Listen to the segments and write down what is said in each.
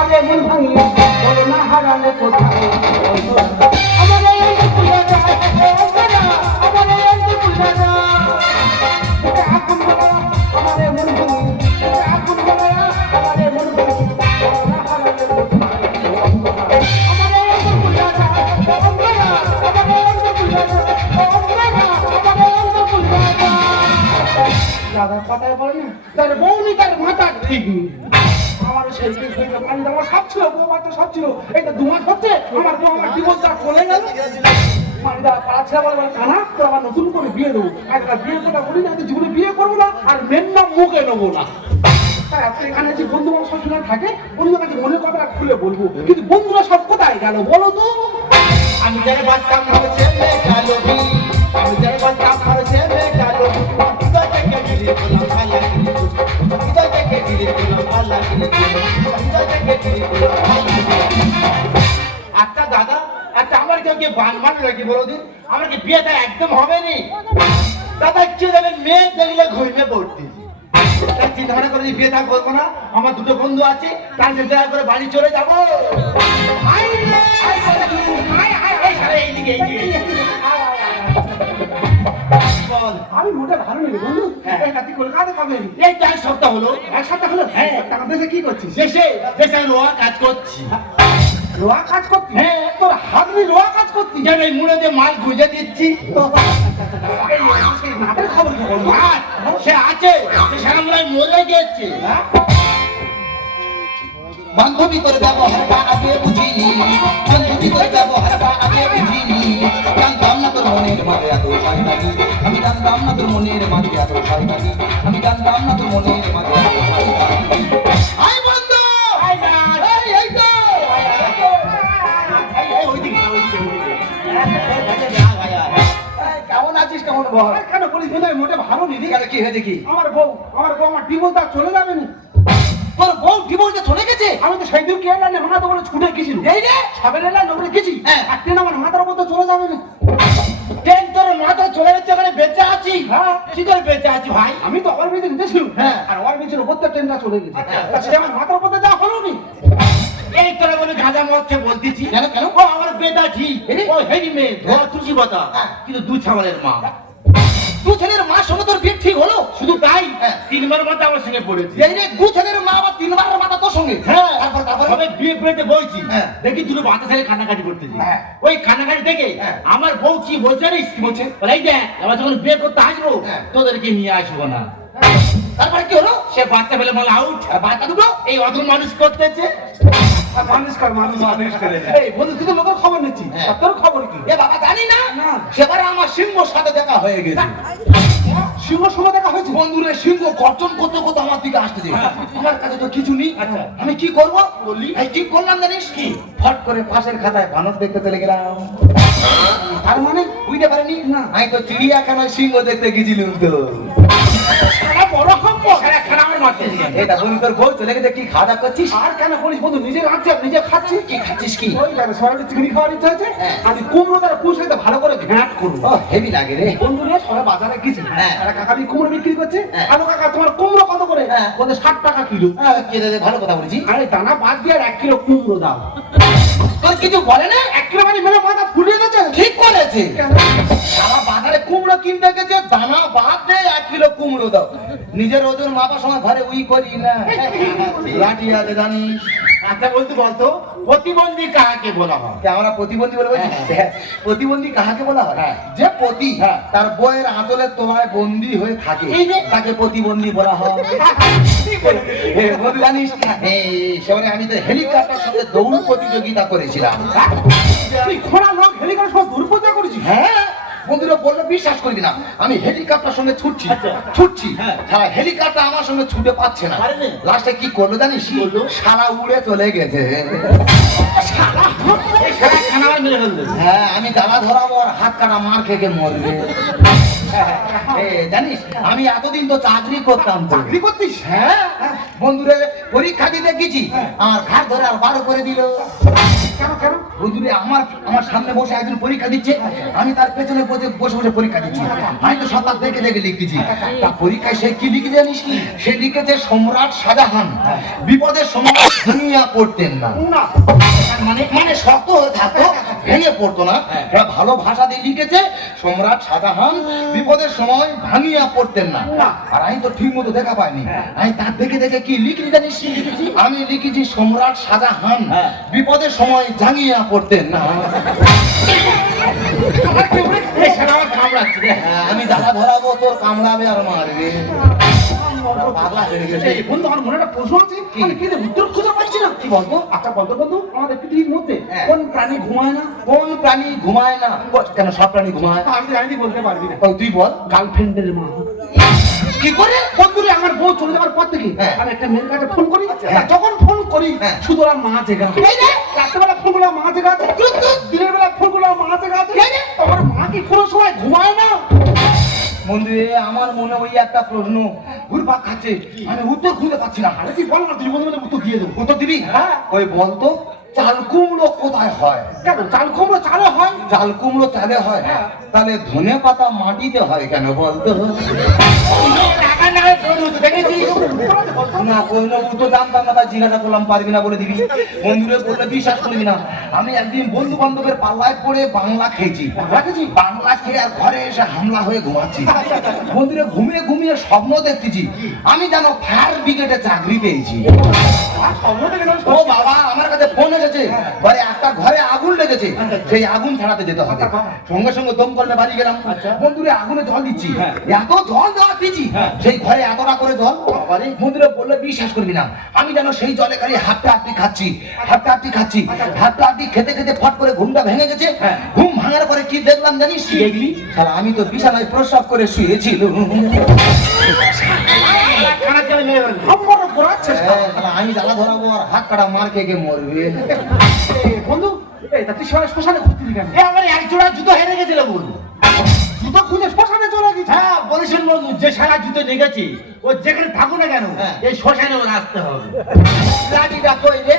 আমাদের মন ভাঙিয়ে বলো না হারালে কোথায় আমাদের এই পুজো যায় আমাদের এই পুজো যায় এখন বলো আমাদের মন ভাঙিয়ে এখন বলো আমাদের মন ভাঙিয়ে বলো না হারালে কোথায় আমাদের এই পুজো যায় আমাদের এই পুজো যায় দাদা কথায় বলে না তার বউনি তার মাথা ঠিক নেই আমারও সেই পানি দেওয়া সব ছিল বউ মাত্র সব ছিল এইটা 2 মাস হচ্ছে আমার বউ আমার ডিভোর্সটা চলে গেল পানি দেওয়া পাড়া ছেড়ে বলে কানা তোর আবার নতুন করে বিয়ে দেবো একটা বিয়ে কথা বলি না জীবনে বিয়ে করবো না আর মেন নাম মুখে নেবো না তাই আপনি এখানে যে বন্ধু বান্ধব সবসময় থাকে বন্ধুদের কাছে মনের কথাটা খুলে বলবো কিন্তু বন্ধুরা সব কোথায় গেল বলো তো আমি যারা বাঁচতাম ভালো ছেলে কালো আমি যারা বাঁচতাম ভালো ছেলে কালো আচ্ছা দাদা আচ্ছা আমার কেউ কি বান মান নাকি বলো দিন আমার কি বিয়েটা একদম হবে নি দাদা কি জানেন মেয়ে দেখলে ঘুরবে পড়তেছি তাই চিন্তা ভাবনা করে বিয়ে থা করবো না আমার দুটো বন্ধু আছে তার সাথে দেখা করে বাড়ি চলে যাবো আমি মোটে ভালো নেই বন্ধু তুই কলকাতা পাবেন এই 4 সপ্তাহ হলো 1 সপ্তাহ হলো হ্যাঁ টাকা দেশে কি করছিস দেশে দেশে রোয়া কাজ করছি রোয়া কাজ করছিস হ্যাঁ তোর হাত দিয়ে রোয়া কাজ করছিস যেন এই মুড়ে দিয়ে মাল গুঁজে দিচ্ছি সেই নাটের খবর কি বলবো আর সে আছে সে আমরা মরে গেছে বান্ধবী তোর ব্যবহারটা আগে বুঝিনি বান্ধবী তোর ব্যবহারটা আগে বুঝিনি জানতাম না তোর মনের মাঝে এত শয়তানি আমি জানতাম না তোর মনের মাঝে এত শয়তানি আমি জানতাম না তোর মনের মাঝে এত শয়তানি আই বন্ধু আই না এই তো এই ওইদিকে কেমন আছিস কেমন বল কেন বলিস বিনয় মোটে ভালো নেই কেন কি হয়েছে কি আমার বউ আমার ডিভোর্সটা চলে যাবে না তোর বউ ডিভোর্সে চলে গেছে আমি তো সেই দিন কেরালা নেমা তো বলে ছুটে গেছিল এই রে সাবেরেলা নবরে গেছি হ্যাঁ আর ট্রেন আমার মাথার উপর তো চলে যাবে না ট্রেন তোর মাথা চলে যাচ্ছে ওখানে বেঁচে আছি হ্যাঁ কি করে বেঁচে আছি ভাই আমি তো ওভার ব্রিজে নিতেছিলাম হ্যাঁ আর ওভার ব্রিজের উপর তো ট্রেনটা চলে গেছে তা সে আমার মাথার উপর যা হলো নি এই তোরা বলে গাঁজা মরছে বলতেছি কেন কেন ও আমার বেটা ঠিক ও হেরি মেয়ে ধর তুলসী পাতা কিন্তু 2 ছাগলের মা 2 ছেলের মা সঙ্গে তোর বিয়ে ঠিক হলো শুধু তাই 3বার মাথা আমার সঙ্গে পড়েছে এই রে 2 ছেলের মা আবার 3বার মাথা তোর সঙ্গে হ্যাঁ তারপর সবাই বিয়ে করেতে বইছি দেখি দুটো বাচ্চা ছেলে কান্নাকাটি করতেছি ওই কান্নাকাটি দেখে আমার বউ কি বলছে রে কি বলছে বলে এই দেখ আবার যখন বিয়ে করতে আসবো তোদেরকে নিয়ে আসবো না তারপরে কি হলো সে বাচ্চা পেলে বলে আউট আর বাচ্চা দুটো এই অদূর মানুষ করতেছে মানুষ করে এই বন্ধু তুই তো লোকের খবর নিচ্ছি তোর খবর কি এ বাবা জানি না সেবারে আমার সিংহর সাথে দেখা হয়ে গেছে সিংহর সঙ্গে দেখা হয়েছে বন্ধুরে সিংহ গর্জন করতে করতে আমার দিকে আসতে দিই আমার কাছে তো কিছু নেই আমি কি করব বললি এই ঠিক করলাম জানিস কি ফট করে পাশের খাতায় বানর দেখতে চলে গেলাম তার মানে বুঝতে পারিনি না আমি তো চিড়িয়াখানায় সিংহ দেখতে গেছিলাম তো সারা বড় খম্প সারা খানা আমার মারতে এটা বন্ধু তোর বউ চলে গেছে কি খাওয়া দাওয়া করছিস আর কেন বলিস বন্ধু নিজে রাঁধছি নিজে খাচ্ছি কি খাচ্ছিস কি ওই লাগে সবাই চিংড়ি খাওয়ার ইচ্ছা হয়েছে আমি কুমড়ো তার পুষে ভালো করে ঘ্যাট করবো ও হেভি লাগে রে বন্ধু নিয়ে সবাই বাজারে গেছি একটা কাকা কুমড়ো বিক্রি করছে আলু কাকা তোমার কুমড়ো কত করে বলতে 60 টাকা কিলো ভালো কথা বলেছি আরে দানা বাদ দিয়ে 1 কিলো কুমড়ো দাও তোর কিছু বলে না 1 কিলো মানে মেরে মাথা ফুলিয়ে দিচ্ছে ঠিক বলেছে সারা বাজারে কুমড়ো কিনতে গেছে দানা বাদ দিয়ে 1 কিলো কুমড়ো দাও নিজের ওজন মাপার সময় ঘরে উই করি না লাঠি আছে জানিস আচ্ছা বলতো প্রতিবন্ধী কাকে বলা হয় আমরা প্রতিবন্ধী বলে বলছি প্রতিবন্ধী কাকে বলা হয় যে প্রতি তার বইয়ের আঁচলের তলায় বন্দী হয়ে থাকে তাকে প্রতিবন্ধী বলা হয় বন্ধু জানিস সেবারে আমি তো হেলিকপ্টার সঙ্গে দৌড় প্রতিযোগিতা করেছিলাম তুই খোঁড়া লোক হেলিকপ্টার সব দুর্পূজা করেছিস হ্যাঁ বন্ধুরা বললো বিশ্বাস করবি না আমি হেলিকপ্টার সঙ্গে ছুটছি হ্যাঁ হেলিকপ্টার আমার সঙ্গে ছুটে পাচ্ছে না লাস্টে কি করলো জানিস শালা উড়ে চলে গেছে হ্যাঁ আমি জ্বালা ধরাবো আর হাত কাটা মার খেয়ে মরবে জানিস আমি এতদিন তো চাকরি করতাম তো। চাকরি করতিস? হ্যাঁ বন্ধুরে পরীক্ষা দিতে গেছি আমার ঘাট ধরে আর 12 করে দিল। কেন কেন? বন্ধুরে আমার সামনে বসে একজন পরীক্ষা দিচ্ছে, আমি তার পেছনে বসে বসে পরীক্ষা দিচ্ছি। আমি তো সব দেখে দেখে লিখতেছি। তা পরীক্ষায় সে কি লিখে জানিস কি? সে লিখেছে সম্রাট শাহজাহান বিপদের সময় ভাঙিয়া পড়তেন না। না মানে শক্ত হয়ে থাকতো, ভেঙে পড়তো না। এটা ভালো ভাষা দিয়ে লিখেছে সম্রাট শাহজাহান বিপদের সময় ভাঙিয়া পড়তেন না। আর আমি তো ঠিক মতো দেখা পাইনি। আমি তার দেখে দেখে কি লিখলি জানিস কি লিখেছি? আমি লিখেছি সম্রাট শাহজাহান বিপদের সময় ভাঙিয়া পড়তেন না। আমি জ্বালা ধরাবো, তোর কামড়াবে আর মারবে। পাগলা হয়ে গেছে। এই বন্ধু, আমার মনে একটা প্রশ্ন আছে, আমি কি উত্তর খুঁজে পাচ্ছি না। কি বলবো? আচ্ছা বলতো বন্ধু, আমাদের পৃথিবীর মধ্যে কোন প্রাণী ঘুমায় না? কোন প্রাণী ঘুমায় না? কেন সব প্রাণী ঘুমায়? আমি তো জানি, বলতে পারবি না। তুই বল। গার্লফ্রেন্ডের মা। কি করে? বন্ধুরে, আমার বউ চলে যাওয়ার পর থেকে আমি একটা মেয়ের কাছে ফোন করি, যখন ফোন করি শুধু ওরা মা জেগা। রাত্রেবেলা ফোন করলে মা জেগা আছে, দিনের বেলা ফোন করলে মা জেগা আছে। আমার মা কি কোনো সময় ঘুমায় না? বন্ধু আমার মনে ওই একটা প্রশ্ন ঘুরপাক খাচ্ছে, আমি উত্তর খুঁজে পাচ্ছি না। আরে তুই বল না, তুই বন্ধু উত্তর দিয়ে দেবো। উত্তর দিবি? হ্যাঁ। ওই বলতো চাল কুমড়ো কোথায় হয়? কেন চাল কুমড়ো চালে হয়? চাল কুমড়ো চালে হয়, তাহলে ধনে পাতা মাটিতে হয় কেন বলতো? না কোনো উত্তর জানতাম না, তাই জিজ্ঞাসা করলাম, পারবি না বলে দিবি। বন্ধুরে বললে বিশ্বাস করবি না, আমি একদিন বন্ধু বান্ধবের পাল্লায় পড়ে বাংলা খেয়েছি। বাংলা খেয়ে আর ঘরে এসে হামলা হয়ে ঘুমাচ্ছি। বন্ধুরে ঘুমিয়ে ঘুমিয়ে স্বপ্ন দেখতেছি আমি যেন ফায়ার ব্রিগেডে চাকরি পেয়েছি। ও বাবা, আমার কাছে ফোন এসেছে, ঘরে আগুন লেগেছে, সেই আগুন ছাড়াতে যেতে হবে। সঙ্গে সঙ্গে দম করলে বাড়ি গেলাম। বন্ধুরে আগুনে জল দিচ্ছি, এত জল দেওয়া দিচ্ছি, সেই ঘরে এতটা করে জল। বন্ধুরে বললে বিশ্বাস করবি না, আমি যেন সেই জলে খালি হাঁটতে হাঁটতে খাচ্ছি, হাঁটতে হাঁটতে খাচ্ছি, হাঁটতে হাঁটতে খেতে খেতে ফট করে ঘুমটা ভেঙে গেছে। ঘুম ভাঙার পরে কি দেখলাম জানিস? দেখলি শালা, আমি তো বিছানায় প্রস্রাব করে শুয়েছিল। আমি জ্বালা ধরাবো আর হাত কাটা মার খেয়ে মরবে। বন্ধু, তুই শ্মশানে ঘুরতে কেন? আমার এক জোড়া জুতো হেরে গেছিল বল। জুতো খুঁজে শ্মশানে চলে গেছে? হ্যাঁ বলেছেন বন্ধু, যে সারা জুতো লেগেছে ও যেখানে থাকো না কেন এই শ্মশানে ওর আসতে হবে। লাঠিটা কই রে?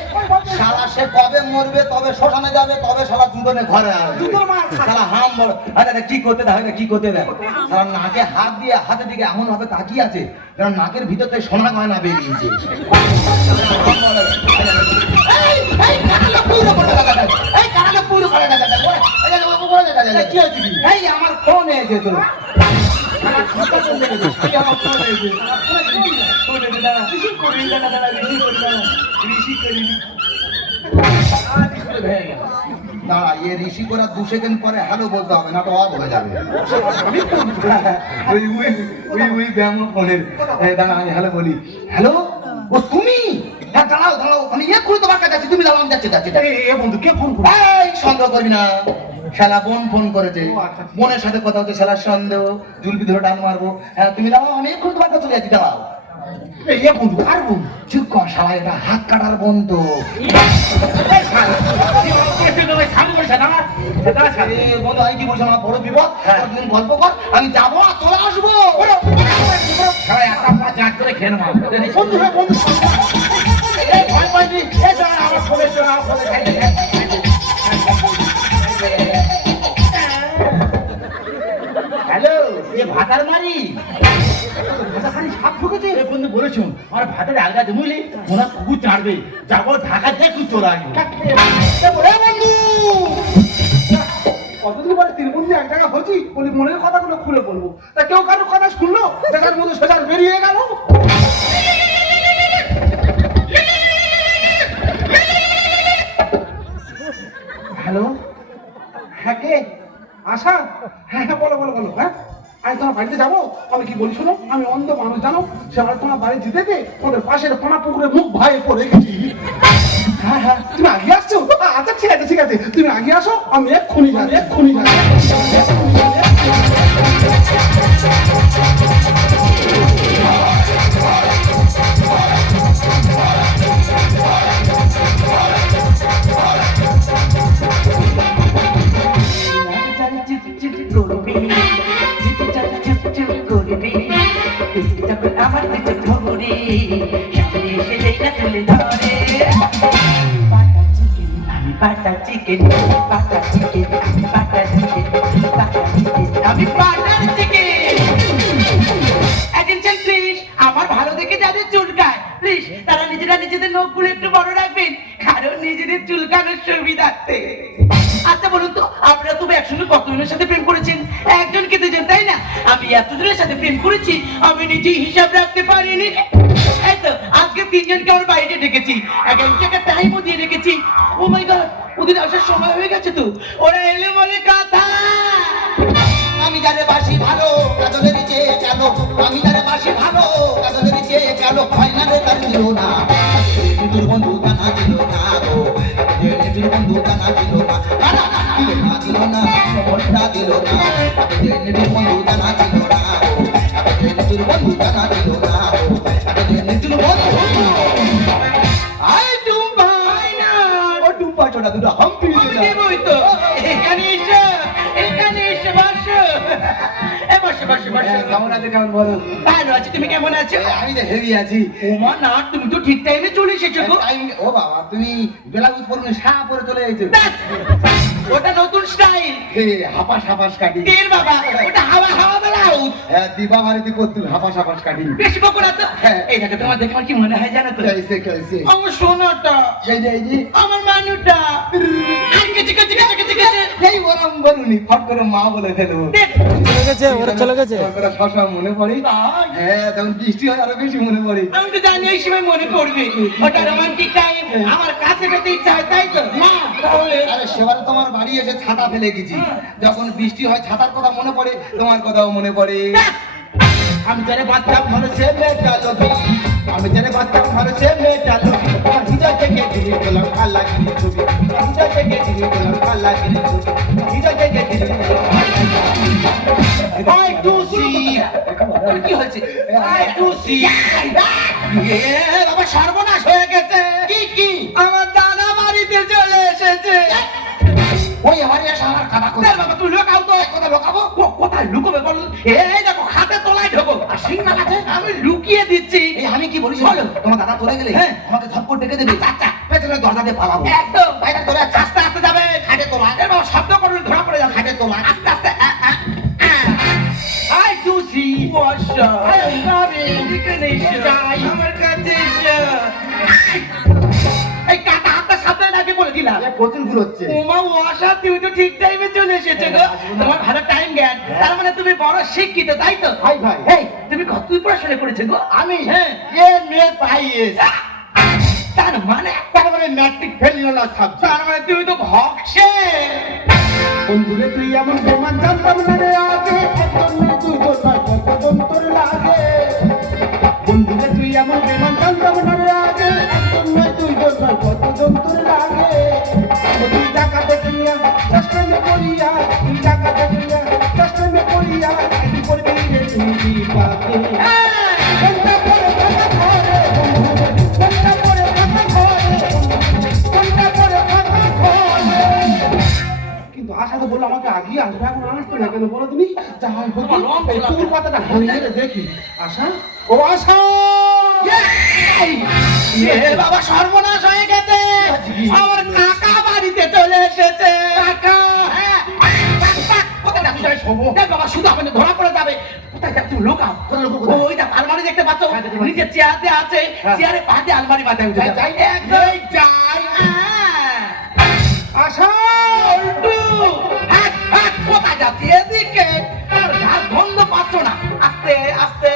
শালা সে কবে মরবে তবে শ্মশানে যাবে, তবে শালা জুতো নিয়ে ঘরে আসবে। জুতোর মার শালা হাম বড়। আরে কি করতে দেয় না, কি করতে দেয়? শালা নাকে হাত দিয়ে হাতের দিকে এমন ভাবে তাকিয়ে আছে যেন নাকের ভিতর থেকে সোনা গয়না বেরিয়েছে। এই আমার ফোন এসে তোর না, এ ঋষি করা 2 সেকেন্ড পরে হ্যালো বলতে হবে, না তো অফ হয়ে যাবে। ওই ব্যায়াম ফোনের দাঁড়া, আমি হ্যালো বলি। হ্যালো, ও তুমি? হ্যাঁ দাঁড়াও দাঁড়াও, আমি এক্ষুনি তোমার কাছে আছি, তুমি দাঁড়াও, আমি যাচ্ছি। এ বন্ধু, কে ফোন করে? এই সন্দেহ করবি না, শালা বোন ফোন করেছে। বোনের সাথে কথা হচ্ছে, শালা সন্দেহ, জুলপি ধরে টান মারবো। হ্যাঁ তুমি দাঁড়াও, আমি এক্ষুনি তোমার কাছে চলে যাচ্ছি, দাঁড়াও। এ বন্ধু, কার বোন? চুপ কর শালা, এটা হাত কাটার বোন তো। বন্ধু আমি কি বলছি, আমার বড় বিপদ, তুমি গল্প কর, আমি যাবো আর চলে আসবো। বন্ধু, হ্যাঁ বন্ধু, ভয় পাইনি। আমার ফোনে হ্যালো, এ ভাতার মারি সাপ ঢুকেছে। বন্ধু বলেছো আমার ভাতের আলগা জমুলি ওরা কুকুর চাড়বে, যাবো ঢাকা দিয়ে তুই চলে আসবো। কতদিন পরে 3 বন্ধু এক জায়গা হচ্ছি, বলি মনের কথাগুলো খুলে বলবো, তা কেউ কারোর কথা শুনলো, জায়গার মধ্যে সোজার বেরিয়ে গেল। হ্যালো, হ্যাঁ কে? আশা? হ্যাঁ হ্যাঁ, বলো বলো বলো। হ্যাঁ, আমি তোমার বাড়িতে যাবো। আমি কি বলি শোনো, আমি অন্ধ মানুষ জানো, সেবার তোমার বাড়ি যেতে ওদের পাশের পানা পুকুরে মুখ ভাই পড়ে গেছি। হ্যাঁ হ্যাঁ, তুমি আগে আসছো? আচ্ছা ঠিক আছে ঠিক আছে, তুমি আগে আসো, আমি এক্ষুনি যাই। চিট চিট করবি, চিট চিট তুলে ধরে বাটার চিকেন আমি বাটার চিকেন বাটার চিকেন আমি বাটার চিকেন বাটার চিকেন আমি বাটার চিকেন অ্যাটেনশন প্লিজ আমার ভালো দেখে যাদের চুলকায় প্লিজ তারা নিজেরা নিজেদের নখগুলো একটু বড় রাখবেন কারণ নিজেদের চুলকানোর সুবিধার্থে আচ্ছা বলুন তো আপনারা তো একসঙ্গে কতজনের সাথে প্রেম করেছেন একজনকে দুজন তাই না আমি এতজনের সাথে প্রেম করেছি আমি নিজেই হিসাব রাখতে পারিনি এই তো আজকে তিনজনকে আমার বাড়িতে ডেকেছি একজনকে একটা টাইমও দিয়ে রেখেছি ও মাই গড ওদের আসার সময় হয়ে গেছে তো ওরা এলে বলে কথা আমি জানে বাসি ভালো কাজলের চেয়ে কেন আমি জানে বাসি ভালো কাজলের চেয়ে কেন হয় না রে তার দিল না মৃত্যুর বন্ধু জানা দিল না গো মৃত্যুর বন্ধু জানা দিল না দিল না মনটা দিল না মৃত্যুর বন্ধু জানা দিল না মৃত্যুর বন্ধু জানা দিল না মৃত্যুর বন্ধু আই টুম্পা ও টুম্পা ছোটা দুটো হাম্পি দেবই তো এখানে এসে বসো বসো বসো বসো কেমন আছে কেমন বলো ভালো আছি তুমি কেমন আছো আমি তো হেভি আছি ওমা না তুমি তো ঠিক টাইমে চলে এসেছো গো ও বাবা তুমি ব্লাউজ পরে শাহ পরে চলে এসেছো ব্যাস, ওটা নতুন স্টাইল হে হাপাস হাপাস কাটি টের বাবা ওটা হাওয়া হাওয়া ব্লাউজ হ্যাঁ দিবা ভারতী করতে হাপাস হাপাস কাটি বেশি বকো না তো হ্যাঁ। এই দেখো তোমার দেখে আমার কি মনে হয় জানো তো कैसे कैसे আমার সোনাটা এই যে আমার মানুটা কেচে কেচে কেচে কেচে কেচে এই ওরম বলুনি ফট করে মা বলে ফেলবো চলে গেছে ওরা চলে গেছে ওরা সবসময় মনে পড়ে তাই? হ্যাঁ তখন বৃষ্টি হয় আরো বেশি মনে পড়ে আমি তো জানি এই সময় মনে পড়বে ওটা রোমান্টিক টাইম আমার কাছে পেতে ইচ্ছা হয় তাই তো মা তাহলে আরে সেবারে তোমার বাড়ি এসে ছাতা ফেলে গেছি যখন বৃষ্টি হয় ছাতার কথা মনে পড়ে তোমার কথাও মনে পড়ে আমি জানে বাচ্চাম ভালো সে মেয়েটা লোভী আমি জানে বাচ্চাম ভালো সে মেয়েটা লোভী হৃদয় থেকে দিলি বললাম আল্লাহ কিনে ছবি হৃদয় থেকে দিলি বললাম আল্লাহ কিনে ছবি হৃদয় থেকে দিলি I do see কি হয়েছে I do see বাবা সর্বনাশ হয়ে গেছে কি আমার দাদা বাড়িতে চলে এসেছে ওই আমার এসে আমার কাটা করে দেখ বাবা তুই লুকাও তো কোথায় লোকাবো কোথায় লুকোবে বল এই দেখো খাতে তলায় ঢোকো আর সিংহা আছে আমি লুকিয়ে দিচ্ছি এই আমি কি বলিস বলো। তোমার দাদা চলে গেলে হ্যাঁ। আমাকে ধপ্পর ডেকে দেবে চাচা পেছনে দরজা দিয়ে পালাবো একদম বাইরে তোলে আস্তে আস্তে যাবে খাটে তোলা এ বাবা শব্দ করলে ধরা পড়ে যাবে খাটে তোলা আস্তে আস্তে I do see Washa I am coming এখানে এসো যাই আমার কাছে এসো এই কাটা হাতটা সাবধানে নাকি বলে দিলাম প্রচুর ভুল হচ্ছে ওমা ওয়াশা তুমি তো ঠিক টাইমে চলে এসেছো গো তোমার ভালো টাইম জ্ঞান তার মানে তুমি বড় শিক্ষিত তাই তো ভাই ভাই এই তুমি কত পড়াশোনা করেছো গো আমি হ্যাঁ এ মেয়ে পাইয়েস তার মানে তারপরে ম্যাট্রিক ফেল নিল না সাবজেক্ট তার মানে তুমি তো ভক্সে বন্ধুরে তুই এমন প্রমাণ জানতাম না রে আগে একজন মেয়ে তুই তোর নয় কতজন তোর লাগে বন্ধুরে তুই এমন প্রমাণ জানতাম না রে আগে একজন মেয়ে তুই তোর নয় কতজন তোর লাগে তুই টাকা দেখিয়া চেষ্টা করিয়া তুই টাকা দেখিয়া চেষ্টা করিয়া কি করবি রে তুই পাকে কোনটা করে কথা করে কোনটা করে কথা করে কোনটা করে কথা করে কিন্তু আশা তো বললো আমাকে আগিয়ে আসবে এখন আসতে না কেন বলো তুমি যা হয় হোক এই তোর কথাটা ভাঙিয়ে দেখি আশা ও আশা এ বাবা সর্বনাশ হয়ে গেছে আমার কাকা বাড়িতে চলে এসেছে কাকা হ্যাঁ কোথায় যাচ্ছ শোবো দেখ বাবা শুধু আমাদের ধরা পড়ে যাবে কোথায় যাচ্ছ তুমি লোকাও ওই দেখ আলমারি দেখতে পাচ্ছ নিচে চেয়ারে আছে চেয়ারে পাতে আলমারি বাঁধা উঠে যাই একদম যাই আশা উল্টু হাত হাত কোথায় যাচ্ছি এদিকে আমার ঘাট বন্ধ পাচ্ছ না আস্তে আস্তে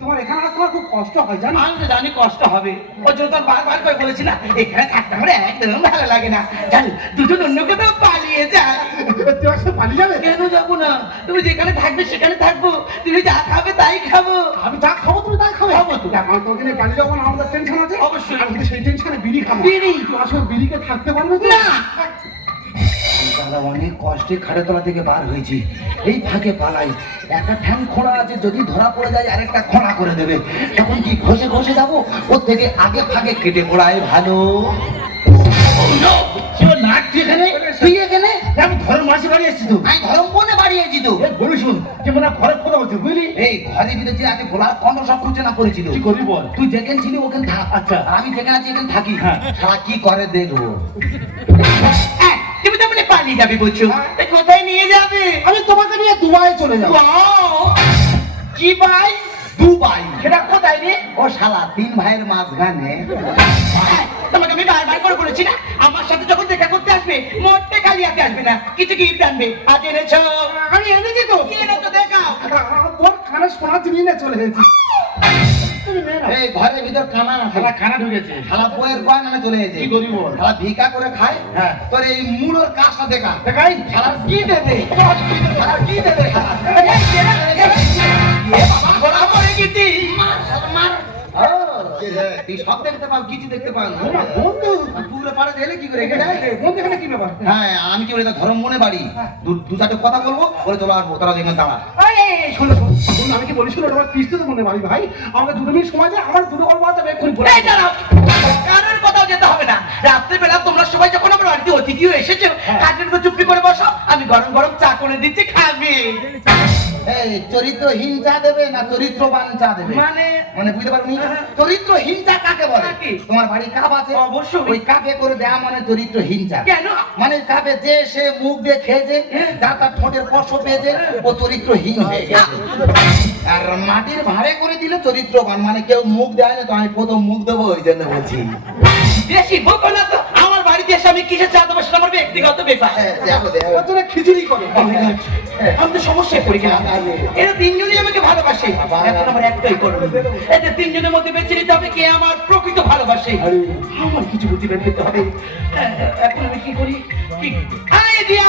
তোমার এখানে আসতে আমার খুব কষ্ট হয় জানো আমি তো জানি কষ্ট হবে ওই জন্য তোর বারবার করে বলেছি না এখানে থাকতে আমার একদম ভালো লাগে না জানি দুজন অন্য কোথাও পালিয়ে যায় তুই আসলে পালিয়ে যাবে কেন যাবো না তুমি যেখানে থাকবে সেখানে থাকবো তুমি যা খাবে তাই খাবো আমি যা খাবো তুমি তাই খাবে খাবো তো। এখন তোকে নিয়ে পালিয়ে যাবো না আমাদের টেনশন আছে অবশ্যই। আমি কিন্তু সেই টেনশনে বিড়ি খাবো বিড়ি? তুই আসলে বিড়িকে থাকতে পারবে তো না দাদা অনেক কষ্টে খাড়েতলা থেকে বার হয়েছি এই ফাঁকে পালাই একটা ঠ্যাং খোঁড়া আছে যদি ধরা পড়ে যায় আরেকটা খোঁড়া করে দেবে তখন কি ঘষে ঘষে যাবো ওর থেকে আগে ফাঁকে কেটে পড়ায় ভালো Oh no! নাক তুই এখানে তুই এখানে আমি ঘরের মাসি বাড়ি এসেছি তো আমি ধরম কোনে বাড়িয়েছি তো বলি শুন যে মনে হয় ঘরে কথা হচ্ছে বুঝলি এই ঘরের ভিতরে যে আছে ভোলা কণ্ঠ সব সূচনা করেছিল কি করবি বল তুই যেখানে ছিলি ওখানে থাক আচ্ছা। আর আমি যেখানে আছি এখানে থাকি হ্যাঁ। সারা কি করে দেখবো তুমি তো মানে পালিয়ে যাবে বলছো তা কোথায় নিয়ে যাবে আমি তোমাকে নিয়ে দুবাই চলে যাবো। কি ভাই দুবাই সেটা কোথায় রে? ও শালা 3 ভাইয়ের মাঝখানে তোমাকে আমি বারবার করে বলেছি না আমার সাথে যখন দেখা করতে আসবে মোটে খালি হাতে আসবে না কিছু গিফট আনবে আজ এনেছো আমি এনেছি তো। কি এনেছো দেখাও তোর কানে সোনা চিনি না চলে গেছি। তুমি মেয়ে না। এই ঘরের ভিতর কামান আছে শালা খানা ঢুকেছে শালা বইয়ের গয়না না চলে গেছে কি করি বল শালা ভিক্ষা করে খায় হ্যাঁ। তোর এই মূলর কাজটা দেখা দেখাই শালা কি দেবে শালা কি দেবে শালা এ বাবা ঘোড়া পড়ে গেছি মার শালা মার ও তুই সব দেখতে পাও কিছু দেখতে পাও না ওমা, বন্ধু। পুকুরে পাড়ে দিলে কি করে এখানে বন্ধু এখানে কি ব্যাপার? হ্যাঁ আমি কি বলি ধর্ম মনে বাড়ি দু চারটে কথা বলবো বলে চলে আসবো তারা দেখবেন দাঁড়া শোনো, বন্ধু, আমি কি বলি শোনো, তোমার পিস্তে তো মনে বাড়ি ভাই। আমাকে 2 মিনিট সময় দে, আমার দুটো গল্প আছে, আমি এক্ষুনি বলে এই দাঁড়াও কারোর কোথাও যেতে হবে না রাত্রিবেলা তোমরা সবাই যখন আমার বাড়িতে অতিথিও এসেছো কাঠের উপর চুপটি করে বসো আমি গরম গরম চা করে দিচ্ছি খাবি এই চরিত্রহীন চা দেবে না চরিত্রবান চা দেবে মানে বুঝতে পারোনি চরিত্রহীন চা কাকে বলে তোমার বাড়ি কাপ আছে অবশ্যই ওই কাপে করে দেয়া মানে চরিত্রহীন চা কেন মানে কাপে যে সে মুখ দিয়ে খেয়েছে যা তার ঠোঁটের স্পর্শ পেয়েছে ও চরিত্রহীন হয়ে গেছে আর মাটির ভাড়ে করে দিলে চরিত্রবান মানে কেউ মুখ দেয় না তো আমি প্রথম মুখ দেবো ওই জন্য বলছি বেশি বকো না তো আমার বাড়িতে এসে আমি কিসের চা দেবো সেটা আমার ব্যক্তিগত ব্যাপার দেখো দেখো ওর জন্য খিচুড়ি করে। আমি তো সমস্যায় পড়ে গেলাম এরা তিনজনই আমাকে ভালোবাসে এখন আমার একটাই করবে এদের তিনজনের মধ্যে বেছে নিতে হবে কে আমার প্রকৃত ভালোবাসে আমার কিছু বুদ্ধি বের করতে হবে এখন আমি কি করি কি আইডিয়া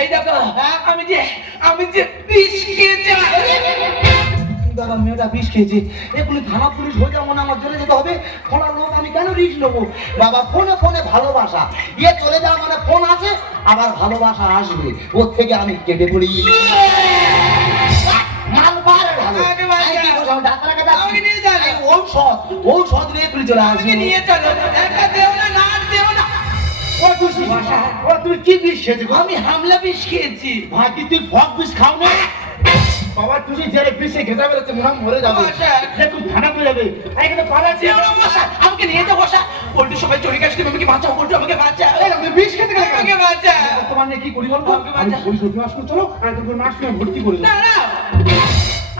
এই দেখো আমি যে বিষ খেয়েছি দাদা মেয়েটা বিষ খেয়েছে এগুলো থানা পুলিশ হয়ে যাবো না আমার চলে যেতে হবে ফোনার লোক আমি কেন রিস্ক নেবো বাবা ফোনে ফোনে ভালোবাসা ইয়ে চলে যাওয়া মানে ফোন আছে আবার ভালোবাসা আসবে ওর থেকে আমি কেটে পড়ি মালবার ভালো ডাক্তারের কাছে আমাকে নিয়ে যান ঔষধ নিয়ে তুই চলে আসবি নিয়ে চলো একটা দেও না নাক দেও না ও তুই কি বিষ খেয়েছিস গো? আমি হামলা বিষ খেয়েছি ভাতি তুই ফক বিষ খাও না বাবা তুই যে বিষে ঘেঁচা বেরোচ্ছে মনে হয় মরে যাবে মশা। যে তুই থানা করে যাবে এখানে পালাচ্ছি দেও না মশা আমাকে নিয়ে যাও মশা পল্টু সবাই চলে গেছে তুমি আমাকে বাঁচাও পল্টু আমাকে বাঁচাও এই, আমি বিষ খেতে গেলে কেন? আমাকে বাঁচাও তোমার নিয়ে কি করি বলবো? আমাকে আমি বাঁচা। বলি সত্যি আসলে চলো, আমি তোকে নার্সিংহোমে ভর্তি করে দেবো। না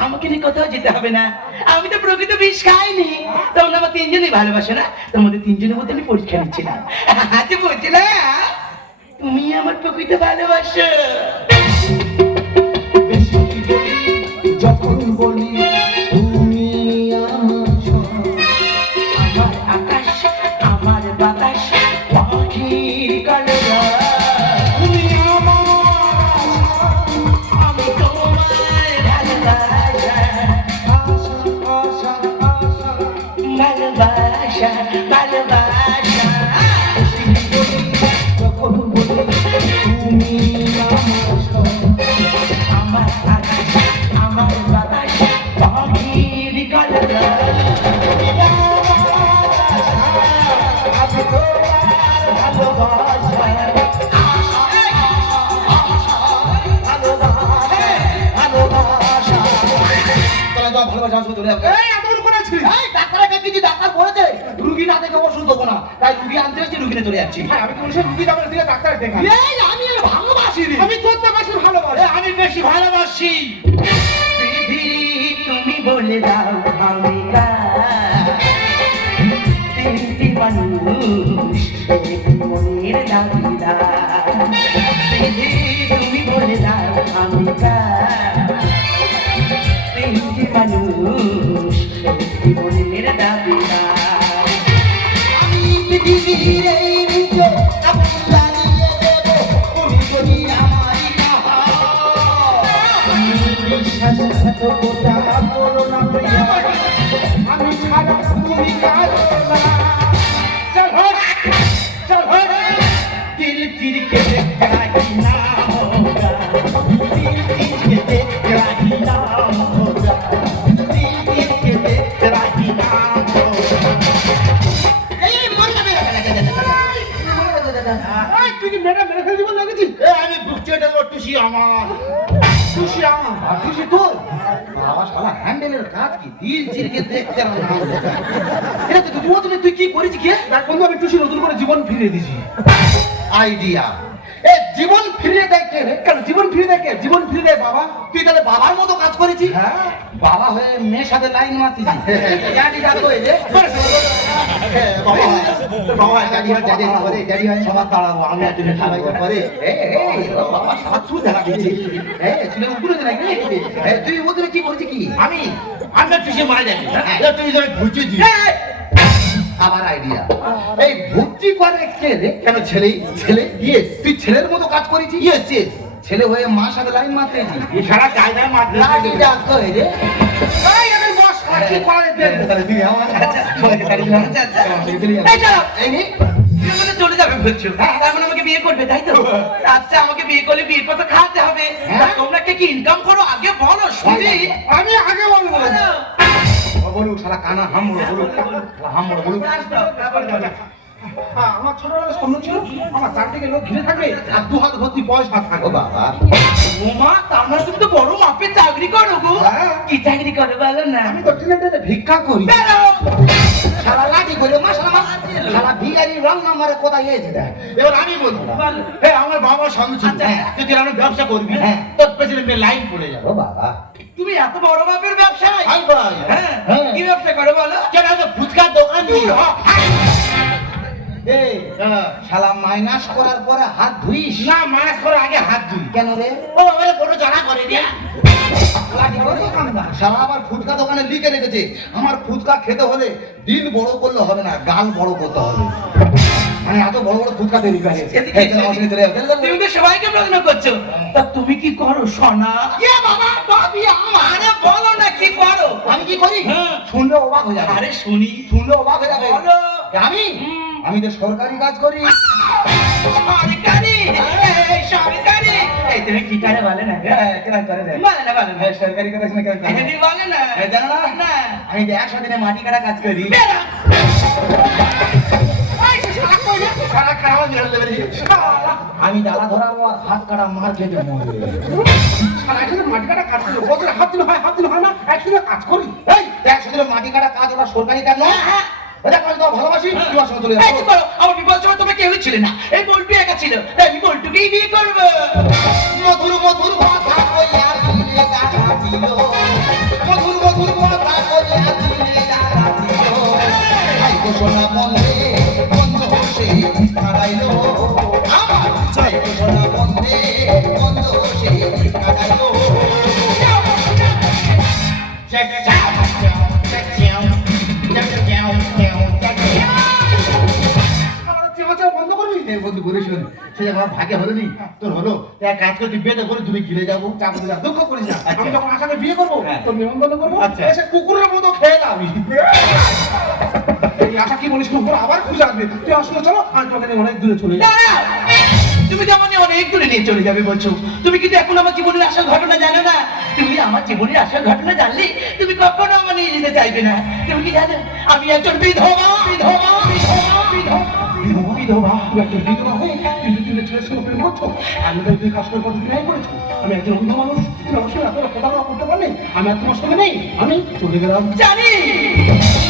আমাকে নিয়ে কোথাও যেতে হবে না আমি তো প্রকৃত বিষ খাইনি তোমরা আমার তিনজনই ভালোবাসে না তোমাদের তিনজনের মধ্যে আমি পরীক্ষা নিচ্ছিলাম আচ্ছা বলছিলাম তুমি আমার প্রকৃত ভালোবাসো যখন বলি তুমি আমার সব, আমার আকাশ আমার বাতাস পাখির কালরা তুমি আমার আমি তোমার ভালোবাসা আশা, আশা, আশা। ভালোবাসা যখন বলি তুমি আমার সব, আমার আকাশ আমার বাতাস পাখির কালরা আমি তোমার ভালোবাসা। তোরা তো ভালোবাসা আসবে চলে যাবে এই, এতক্ষণ কোথায় ছিলি? এই ডাক্তারের কাছে কিছু ডাক্তার বলেছে রুগী না দেখে ওষুধ দেবো না তাই রুগী আনতে এসেছি রুগীতে চলে যাচ্ছি হ্যাঁ, আমি তো বলছি রুগী যাবে না, দিকে ডাক্তার দেখান। এই আমি আর ভালোবাসি রে আমি তোর তো বেশি ভালোবাসি। আমি বেশি ভালোবাসি তুমি বলে দাও আমি তিনটি মানুষ মনের দাবিদার তুমি বলে দাও আমি তিনটি মানুষ মনের দাবিদার আমি পৃথিবীর এই নিচে আপন জানিয়ে দেব তুমি যদি আমারই না হও বিশ্বাসঘাতকতা করো না প্রিয়া, আমি ছাড়া তুমি কারো না। চল হট, চল হট। दिल चिर के देखा ही ना होगा दिल चिर के देखा ही তুই কি মেয়েটা মেরে ফেলে দিবো লেগেছিস? এ আমি বুঝছি এটা তো টুসি আমার। খুশি আমার। আর টুসি তোর? বাবা শালা হ্যান্ডেলের কাজ কি দিল চিরকে দেখতে আমার ভালো লাগে। এটা তুই তুই কি করেছিস কি? দেখ বন্ধু, আমি টুসি নতুন করে জীবন ফিরিয়ে দিয়েছি। আইডিয়া। এ জীবন ফিরিয়ে দেয় কে রে? কেন জীবন ফিরে দেয় কে? জীবন ফিরে দেয় বাবা। তুই তাহলে বাবার মতো কাজ করেছিস? হ্যাঁ। বাবা হয়ে মেয়ের সাথে লাইন মারতিস। ড্যাডি ডাক করে দে। বাবা ড্যাডি হয় ড্যাডি হয় সবার দাঁড়াবো আমি আর তুমি সবাই করে বাবা সারা চুল দেখা দিচ্ছি চুলের উপরে নাকি তুই ওদের কি করেছিস কি? আমি টুসি মারা যাবি তুই যখন ভুজিয়ে দিই আবার আইডিয়া। এই ভুজি করে কে রে? কেন ছেলে ছেলে ইয়েস তুই ছেলের মতো কাজ করেছিস? ইয়েস ইয়েস ছেলে হয়ে মার সাথে লাইন মারতেছিস। সারা জায়গায় মারতে লাঠি ডাক করে রে। এই আমি বস কি করে দে। তাহলে তুই আমার সবাইকে তাড়ি দিলাম। এই চলো। এই নে তুমি আমাকে চলে যাবে বলছো, এখন আমাকে বিয়ে করবে তাই তো? আচ্ছা আমাকে বিয়ে করলে বিয়ের পর তো খাওয়াতে হবে। তা তোমরা কে কি ইনকাম করো আগে বলো শুনি। আমি আগে বলবো। বলুক শালা কানা হামড়ো বলুক হামড়ো বলুক। হ্যাঁ, আমার ছোটবেলায় স্বপ্ন ছিল আমার চারদিকে লোক ঘিরে থাকবে আর দু হাত ভর্তি পয়সা থাকবে। বাবা ওমা তার মানে তুমি তো বড় মাপের চাকরি করো গো। হ্যাঁ। কি চাকরি করো বলো না? আমি তো ট্রেনে ট্রেনে ভিক্ষা করি। বেরো। শালা লাঠি করে মাসলা মাস শালা ভিখারি রং নাম্বারে কোথায় গিয়েছে দেখ। এবার আমি বলবো বলো। আমার বাবার সঙ্গে ছিল আচ্ছা। তুই যেন ব্যবসা করবি তোর পেছনে মেয়ে লাইন পড়ে যাবে। ও বাবা তুমি এত বড় মাপের ব্যবসায়ী? হাই ভাই হ্যাঁ কি ব্যবসা করো বলো? কেন আমি ফুচকার দোকান দিই। এই শালা মাইনাস করার পরে হাত ধুইস না? মাইনাস করার আগে হাত ধুই কেন রে? ও ওরে বড় জানা করে রে। শালা আবার ফুচকা দোকানে লিখে রেখেছে আমার ফুচকা খেতে হলে দিন বড় করলে হবে না গাল বড় করতে হবে। মানে এত বড় বড় ফুচকা তৈরি করে তুমি তো সবাইকে প্রশ্ন করছো, তা তুমি কি করো সোনা? ইয়ে বাবা বাবি আমার আরে বলো না কি করো? আমি কি করি শুনলে অবাক হয়ে যাবে। আরে শুনি। শুনলে অবাক হয়ে যাবে। বলো। আমি আমি তো সরকারি কাজ করি। সরকারি? এই সরকারি? এই তুমি কি করে বলে না? কেন করে রে? বলে না বলে না। সরকারি কাজ কেন করে? এমনি বলে না। জানো না? না। আমি যে 100 দিনে মাটি কাটা কাজ করি। বেরো। সারা খাওয়া দিয়ে দেবে রে। আমি জ্বালা ধরাবো আর হাত কাটা মার খেতে মরবে। সারা এখানে মাটি কাটা কাজ করি। বছরে হাত দিন হয় না, একদিনে কাজ করি। এই 100 দিনে মাটি কাটা কাজ ওটা সরকারি কাজ নয়। এটা কাজ তো ভালোবাসি তুই আসলে চলে এই যাবো। চুপ করো, আমার বিপদ সময় তোমার কেউই ছিল না। এই বল্টু একা ছিল, তাই আমি বল্টুকেই বিয়ে করবো। মধুর মধুর কথা কইয়া দিলে গাথা দিল। মধুর মধুর কথা কইয়া দিলে গাথা দিল। আই গো সোনা মনে বন্ধ বসে কাটাইলো। আমার চাই গো সোনা মনে বন্ধ বসে কাটাইলো। চেক চাও চেক চাও চেক চাও চেক চাও। আমার চেঁচা বন্ধ করবি। এই বন্ধু করে শোন সে আমার ভাগে হলো নি তোর হলো তাই কাজ করতে বেঁধে করে তুমি ঘিরে যাবো চাপ দিলাম দুঃখ করিস না। আমি যখন আশাকে বিয়ে করবো তোর নিমন্ত্রণ করবো, আচ্ছা। এসে কুকুরের মতো খেয়ে যাবি। এই আশা কি বলিস কুকুর আবার খুঁজে আসবে। তুই আসলে চলো আর তোকে নিয়ে অনেক দূরে চলে যাবো। দাঁড়াও। তুমি যেমন অনেক দূরে নিয়ে চলে যাবে বলছো, তুমি কিন্তু এখন আমার জীবনের আসল ঘটনা জানো না। তুমি আমার জীবনের আসল ঘটনা জানলে তুমি কখনো আমার নিয়ে যেতে চাইবে না। তুমি কি জানো আমি একজন বিধবা? বিধবা বিধবা বিধবা বিধবা, তুই একজন বিধবা হয়ে কিন্তু তুই ছেলের সঙ্গে প্রেম করছো। আমি তো তুই কাজ করে কত বিয়ে করেছো। আমি একজন অন্ধ মানুষ, তুই আমার সঙ্গে এত কথা করতে পারলে আমি আর তোমার সঙ্গে নেই, আমি চলে গেলাম। জানি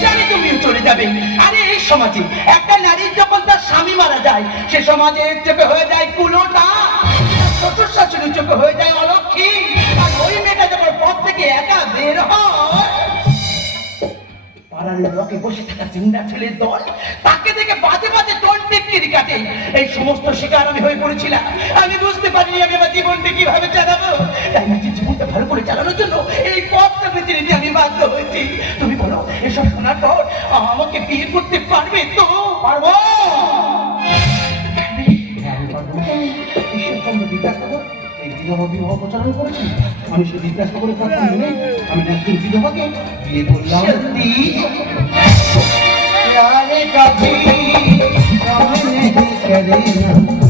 জানি তুমিও চলে যাবে। আরে এই সমাজে একটা নারীর যখন তার স্বামী মারা যায়, সে সমাজের চোখে হয়ে যায় কুলোটা, শ্বশুর শাশুড়ির চোখে হয়ে যায় অলক্ষী। আর ওই মেয়েটা যখন পথ থেকে একা বের হয়, পাড়ার লোকে বসে থাকা চিন্তা ছেলের দল তাকে দেখে বাজে বাজে টোন টিটকিরি কাটে। এই সমস্ত শিকার আমি হয়ে পড়েছিলাম। আমি বুঝতে পারিনি আমি আমার জীবনটা কিভাবে চালাবো। তাই নিজের জীবনটা ভালো করে চালানোর জন্য এই পথটা বেছে নিতে আমি বাধ্য হয়েছি। তুমি বলো এসব শোনার পর আমাকে বিয়ে করতে পারবে তো? পারবো। ঈশ্বর চন্দ্র জিজ্ঞাসা কর এই বিধবা বিবাহ প্রচারণ করেছি। আমি সে জিজ্ঞাসা করে কথা মেনে আমি একজন বিধবাকে বিয়ে করলাম। সত্যি? प्यार कभी कम नहीं करेगा।